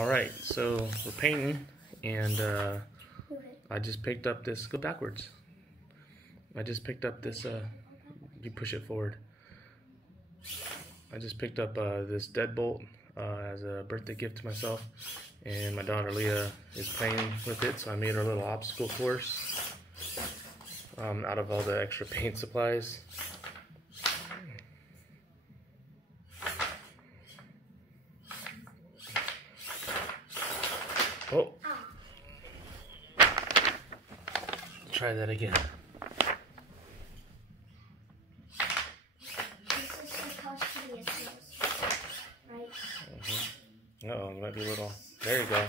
Alright, so we're painting, and I just picked up this, go backwards. I just picked up this, you push it forward. I just picked up this deadbolt as a birthday gift to myself, and my daughter Leah is playing with it, so I made her a little obstacle course out of all the extra paint supplies. Oh, try that again. This is supposed to be a snowstorm, right? Uh-oh, it might be a little. There you go.